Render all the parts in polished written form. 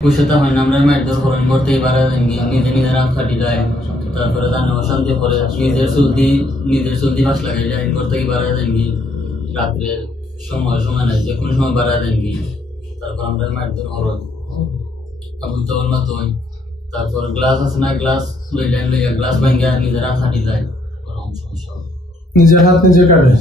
পয়সাটা হয় না, আমরা মারধর করেন করতেই পারা নিজে নিজের রাম খাটি যায়, তারপরে জানে অশান্তি করে নিজের চলতি ফাঁস লাগাই যায় করতে পারা দেন কি রাত্রে সময় নাই যে কোনো সময় বাড়া দেন কি, তারপর আমরা মারধর করত আবুল তবল মাত হয়, তারপর গ্লাস আছে না গ্লাস লইয়া গ্লাস ভাঙ্গা নিজের রাম খাটি যায়, সমস্যা নিজের হাত নিজে কাটে।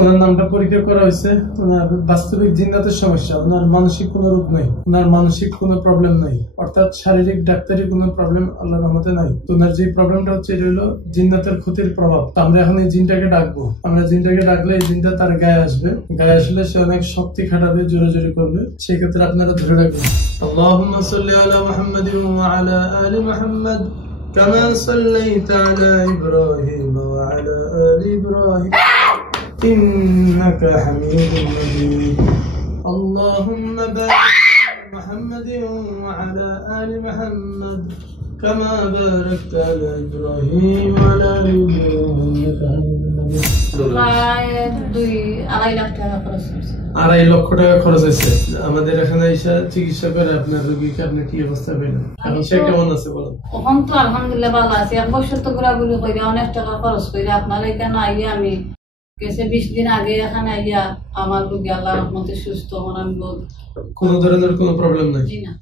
ওনার নামটা পরীক্ষা করা হয়েছে, ওনার বাস্তবিক জিন্নাতের সমস্যা, ওনার মানসিক কোনো রোগ নেই, ওনার মানসিক কোনো প্রবলেম নাই, অর্থাৎ শারীরিক ডাক্তারি কোনো প্রবলেম আল্লাহর রহমতে নাই। তো ওনার যে প্রবলেমটা হচ্ছে এটা হলো জিন্নাতের ক্ষতির প্রভাব। তো আমরা এখন এই জিনটাকে ডাকবো, আমরা জিনটাকে ডাকলে এই জিনটা তার গায়ে আসবে, গায়ে আসলে সে অনেক শক্তি খাটাবে, জোরে জোরে করবে। সেক্ষেত্রে আপনারা ধরে রাখবেন আল্লাহুম্মা সাল্লি আলা মুহাম্মাদিন ওয়া আলা আলি মুহাম্মাদ কামা সাল্লাইতা আলা ইব্রাহিম ওয়া আলা আলি ইব্রাহিম إنك حميد مجيد اللهم بارك على محمد وعلى آل محمد كما باركت على إبراهيم وعلى آل إبراهيم إنك حميد مجيد 2.5 লক্ষ টাকা খরচ হয়েছে আমাদের এখানে এসে চিকিৎসা করে। আপনার রোগীকে আপনি কি অবস্থা পেলেন? এখন সে কেমন আছে বলেন? এখন তো আলহামদুলিল্লাহ ভালো আছে। 1 বছর তো ঘোরাঘুরি করে অনেক টাকা খরচ করে আপনার এখানে আইয়ে আমি কেসে 20 দিন আগে এখানে আইয়া আমার রোগী আল্লাহর রহমতে সুস্থ। কোনো ধরনের কোনো প্রবলেম নাই? জি না,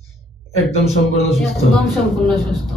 একদম সম্পূর্ণ সুস্থ। একদম সম্পূর্ণ সুস্থ।